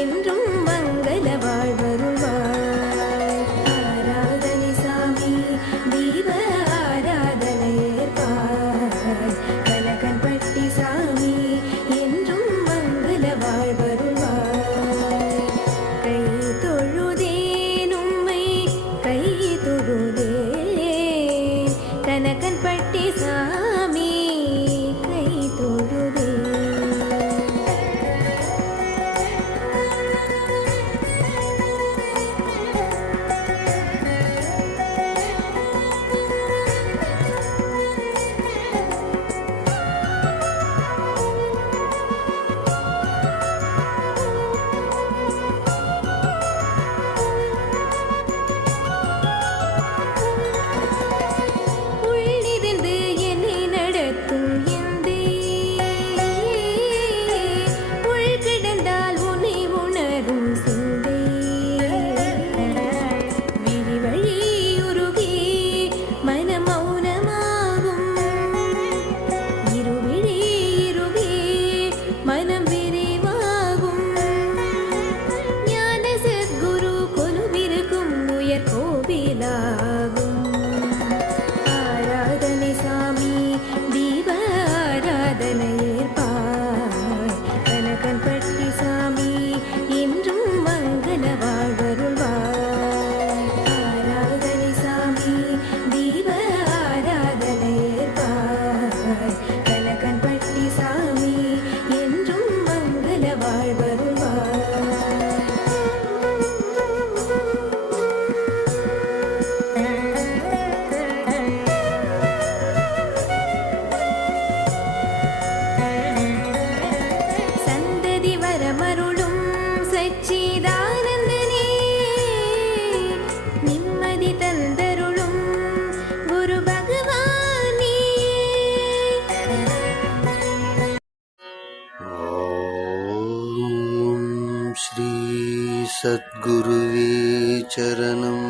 என்றும் सद्गुरुवी चरणम्